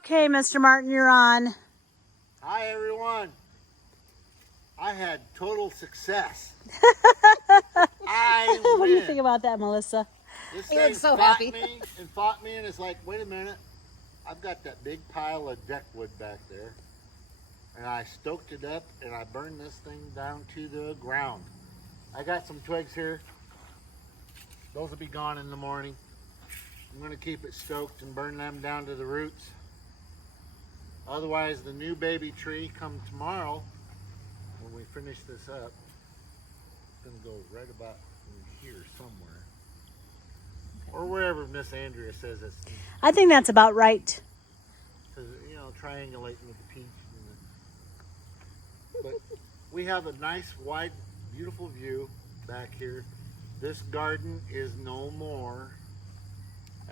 Okay, Mr. Martin, you're on. Hi everyone. I had total success. I What do you win. think about that, Melissa? This He looks thing so fought happy. me and fought me, and it's like, wait a minute. I've got that big pile of deck wood back there, and I stoked it up, and I burned this thing down to the ground. I got some twigs here. Those will be gone in the morning. I'm going to keep it stoked and burn them down to the roots. Otherwise, the new baby tree come tomorrow when we finish this up. It's going to go right about in here somewhere. Or wherever Miss Andrea says it's, I think that's about right. you know, triangulating with the peach. But we have a nice, wide, beautiful view back here. This garden is no more.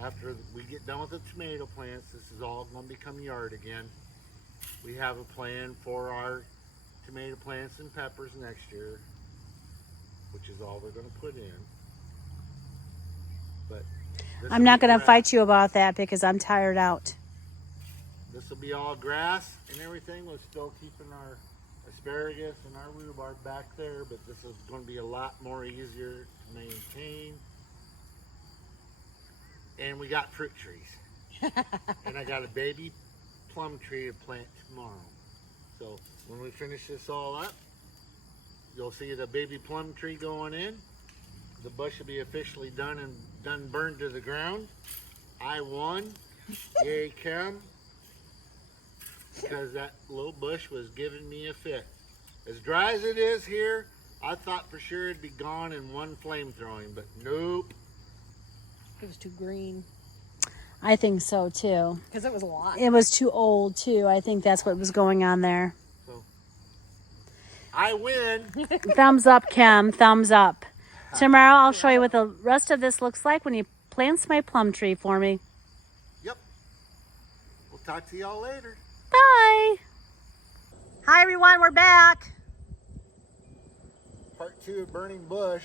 After we get done with the tomato plants, this is all going to become yard again. We have a plan for our tomato plants and peppers next year, which is all we're going to put in. But I'm not going to fight you about that because I'm tired out. This will be all grass and everything. We're still keeping our asparagus and our rhubarb back there, but this is going to be a lot more easier to maintain. And we got fruit trees. And I got a baby plum tree to plant tomorrow. So when we finish this all up, you'll see the baby plum tree going in. The bush will be officially done and burned to the ground. I won. Yay, Kim. Because that little bush was giving me a fit. As dry as it is here, I thought for sure it'd be gone in one flame throwing, but nope. It was too green. I think so too. Because it was a lot. It was too old too. I think that's what was going on there. So I win. Thumbs up, Kim. Thumbs up. Tomorrow I'll show you what the rest of this looks like when he plants my plum tree for me. Yep. We'll talk to y'all later. Bye. Hi everyone, we're back. Part 2 of Burning Bush.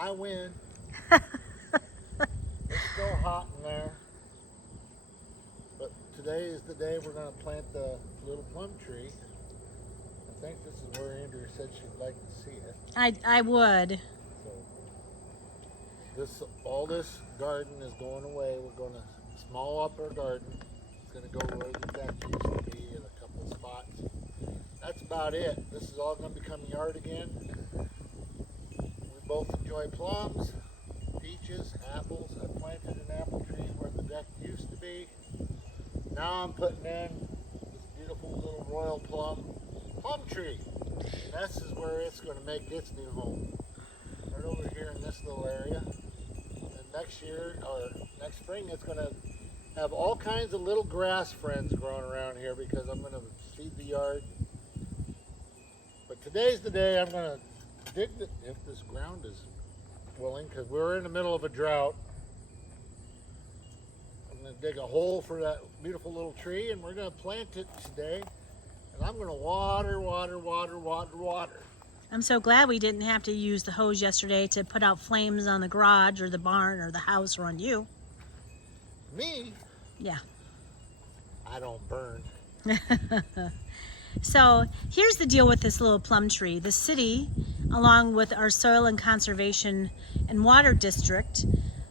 I win. It's still hot in there. But today is the day we're going to plant the little plum tree. I think this is where Andrea said she'd like to see it. I would. So all this garden is going away. We're going to small up our garden. It's going to go where the deck used to be in a couple of spots. That's about it. This is all going to become yard again. We both enjoy plums, peaches, apples. I planted an apple tree where the deck used to be. Now I'm putting in this beautiful little royal plum tree. And this is where it's going to make its new home. Right over here in this little area. And next year, or next spring, it's going to have all kinds of little grass friends growing around here because I'm going to feed the yard. But today's the day I'm going to dig if this ground is willing, because we're in the middle of a drought. I'm going to dig a hole for that beautiful little tree, and we're going to plant it today. And I'm going to water. I'm so glad we didn't have to use the hose yesterday to put out flames on the garage or the barn or the house or on you. Me? Yeah. I don't burn. So here's the deal with this little plum tree. The city, along with our soil and conservation and water district,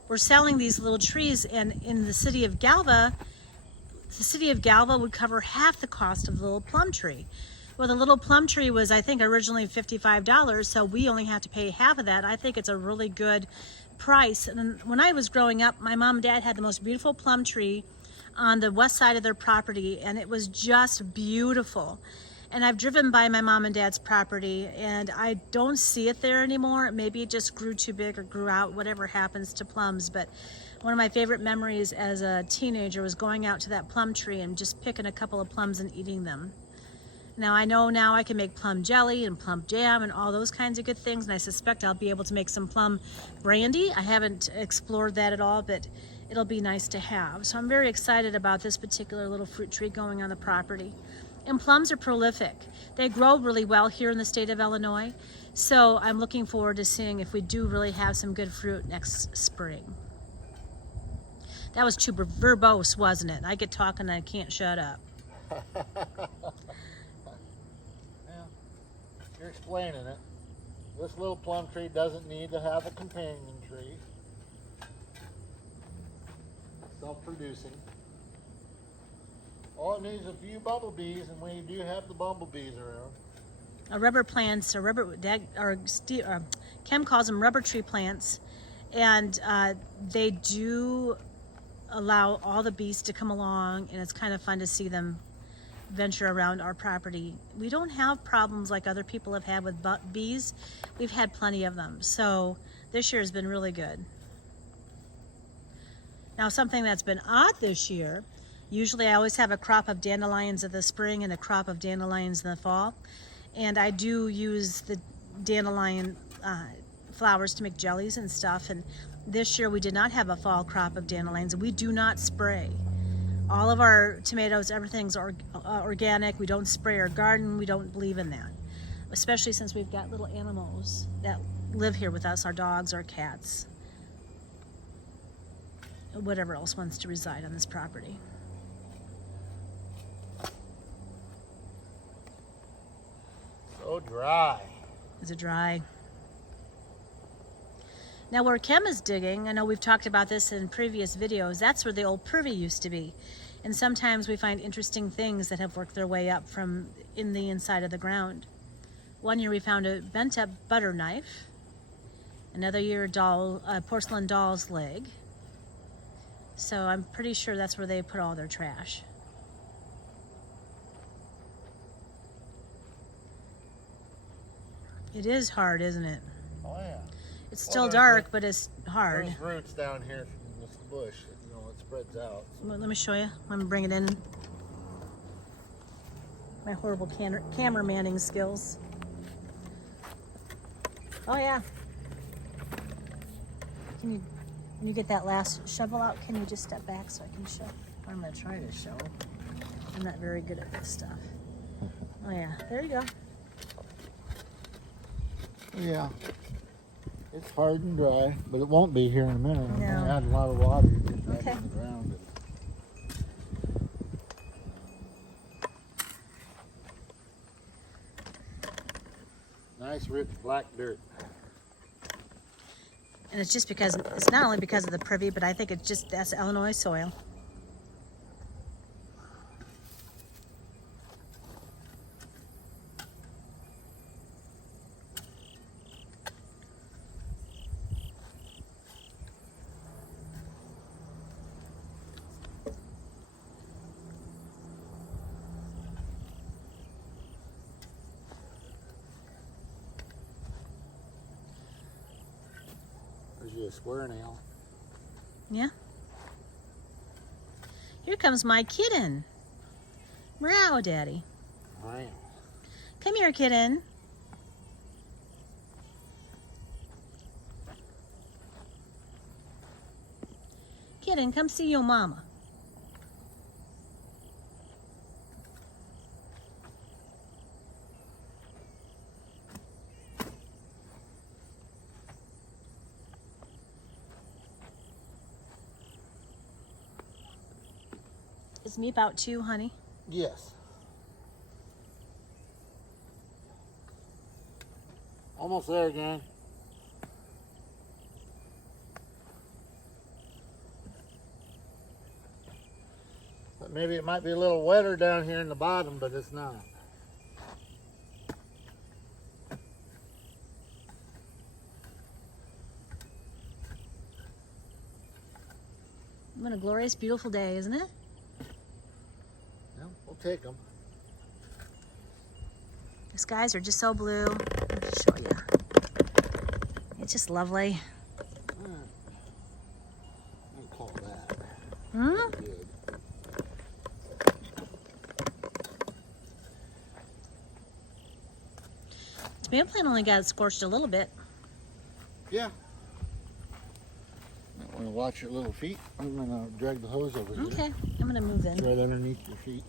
we're selling these little trees, and in the city of Galva would cover half the cost of the little plum tree. Well, the little plum tree was, I think, originally $55, so we only have to pay half of that. I think it's a really good price. And when I was growing up, my mom and dad had the most beautiful plum tree on the west side of their property, and it was just beautiful. And I've driven by my mom and dad's property, and I don't see it there anymore. Maybe it just grew too big or grew out, whatever happens to plums. But one of my favorite memories as a teenager was going out to that plum tree and just picking a couple of plums and eating them. Now I know now I can make plum jelly and plum jam and all those kinds of good things, and I suspect I'll be able to make some plum brandy. I haven't explored that at all, but it'll be nice to have. So I'm very excited about this particular little fruit tree going on the property. And plums are prolific. They grow really well here in the state of Illinois, so I'm looking forward to seeing if we do really have some good fruit next spring. That was too verbose, wasn't it? I get talking and I can't shut up. Yeah, you're explaining it. This little plum tree doesn't need to have a companion tree. Self-producing. All it needs is a few bumblebees, and when you do have the bumblebees around. Rubber plants, Kim calls them rubber tree plants, and they do allow all the bees to come along, and it's kind of fun to see them venture around our property. We don't have problems like other people have had with bees. We've had plenty of them, so this year has been really good. Now, something that's been odd this year, usually I always have a crop of dandelions in the spring and a crop of dandelions in the fall, and I do use the dandelion flowers to make jellies and stuff, and this year we did not have a fall crop of dandelions, and we do not spray. All of our tomatoes, everything's organic. We don't spray our garden. We don't believe in that, especially since we've got little animals that live here with us, our dogs, our cats, whatever else wants to reside on this property. So dry. Is it dry? Now where Kim is digging, I know we've talked about this in previous videos, that's where the old privy used to be. And sometimes we find interesting things that have worked their way up from in the inside of the ground. One year we found a bent up butter knife. Another year a porcelain doll's leg. So I'm pretty sure that's where they put all their trash. It is hard, isn't it? Oh yeah. It's still dark, but it's hard. There's roots down here from this bush. You know, it spreads out. Well, let me show you. Let me bring it in. My horrible camera manning skills. Oh yeah. When you get that last shovel out, can you just step back so I can show? I'm gonna try to show. I'm not very good at this stuff. Oh yeah, there you go. Yeah. It's hard and dry, but it won't be here in a minute. I'm No. gonna add a lot of water to get that Okay. in the ground. Nice rich black dirt. And it's just because, it's not only because of the privy, but I think it's just, that's Illinois soil. There's you a square nail. Yeah. Here comes my kitten. Meow, Daddy. I am. Come here, kitten. Kitten, come see your mama. Is Meep out too, honey? Yes. Almost there again. But maybe it might be a little wetter down here in the bottom, but it's not. What a glorious, beautiful day, isn't it? Yeah, we'll take them. The skies are just so blue. Let me show you. It's just lovely. I'll call that. Hmm? Good. Tomato plant only got scorched a little bit. Yeah. Might want to watch your little feet. I'm going to drag the hose over here. Okay, I'm gonna move in. Right underneath your feet.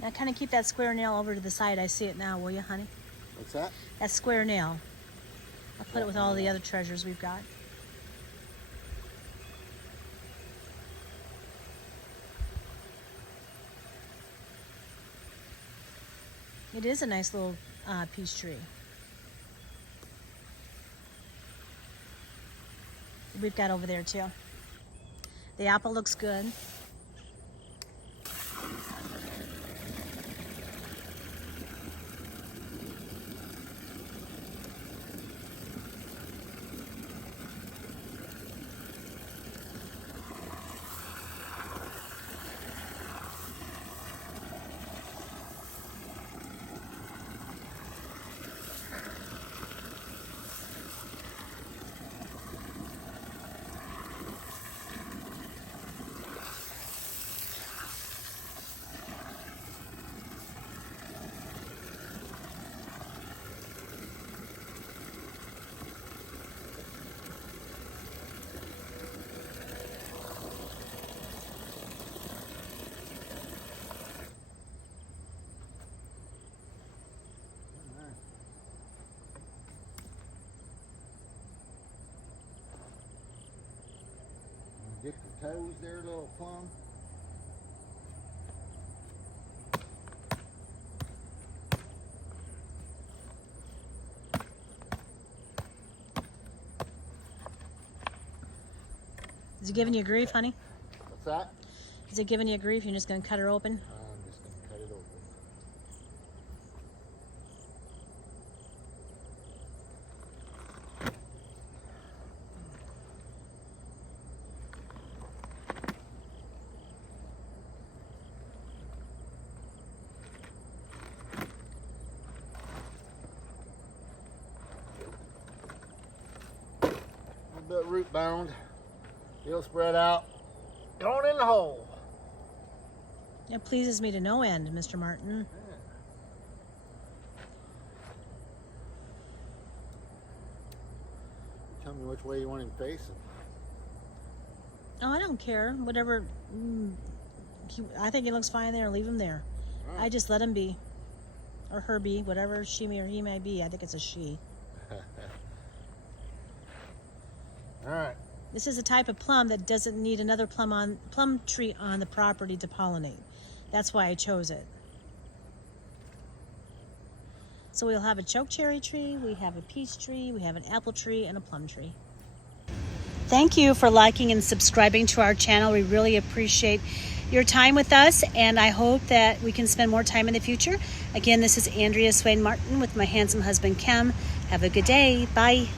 Now kind of keep that square nail over to the side. I see it now, will you, honey? What's that? That square nail. I'll put it with all the other treasures we've got. It is a nice little peach tree. We've got over there too. The apple looks good. Dip your toes there, little Plum. Is it giving you grief, honey? What's that? Is it giving you grief? You're just going to cut her open? I'm just going to cut it open. A little bit root bound. He'll spread out. Going in the hole. It pleases me to no end, Mr. Martin. Yeah. Tell me which way you want him facing. Oh, I don't care. Whatever. I think it looks fine there. Leave him there. All right. I just let him be. Or her be. Whatever she or he may be. I think it's a she. All right. This is a type of plum that doesn't need another plum tree on the property to pollinate. That's why I chose it. So we'll have a chokecherry tree, we have a peach tree, we have an apple tree, and a plum tree. Thank you for liking and subscribing to our channel. We really appreciate your time with us, and I hope that we can spend more time in the future. Again, this is Andrea Swain Martin with my handsome husband, Kem. Have a good day. Bye.